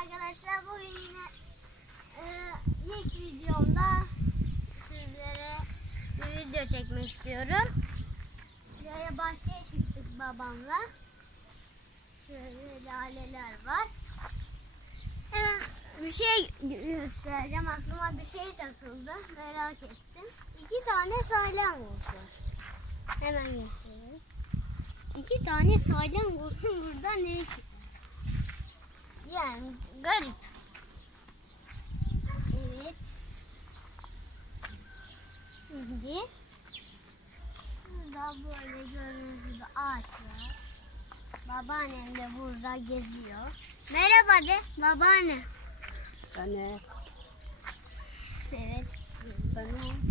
arkadaşlar, bugün yine ilk videomda sizlere bir video çekmek istiyorum. Böyle bahçeye çıktık babamla. Şöyle laleler var. Hemen bir şey göstereceğim. Aklıma bir şey takıldı. Merak ettim. 2 tane salyangoz var. Hemen göstereyim. 2 tane salyangozun burada ne işi? Yani garip. Evet. Şimdi burada böyle gördüğünüz gibi ağaç var. Babaannem de burada geziyor. Merhaba de babaanne. Anne. Evet. Bana.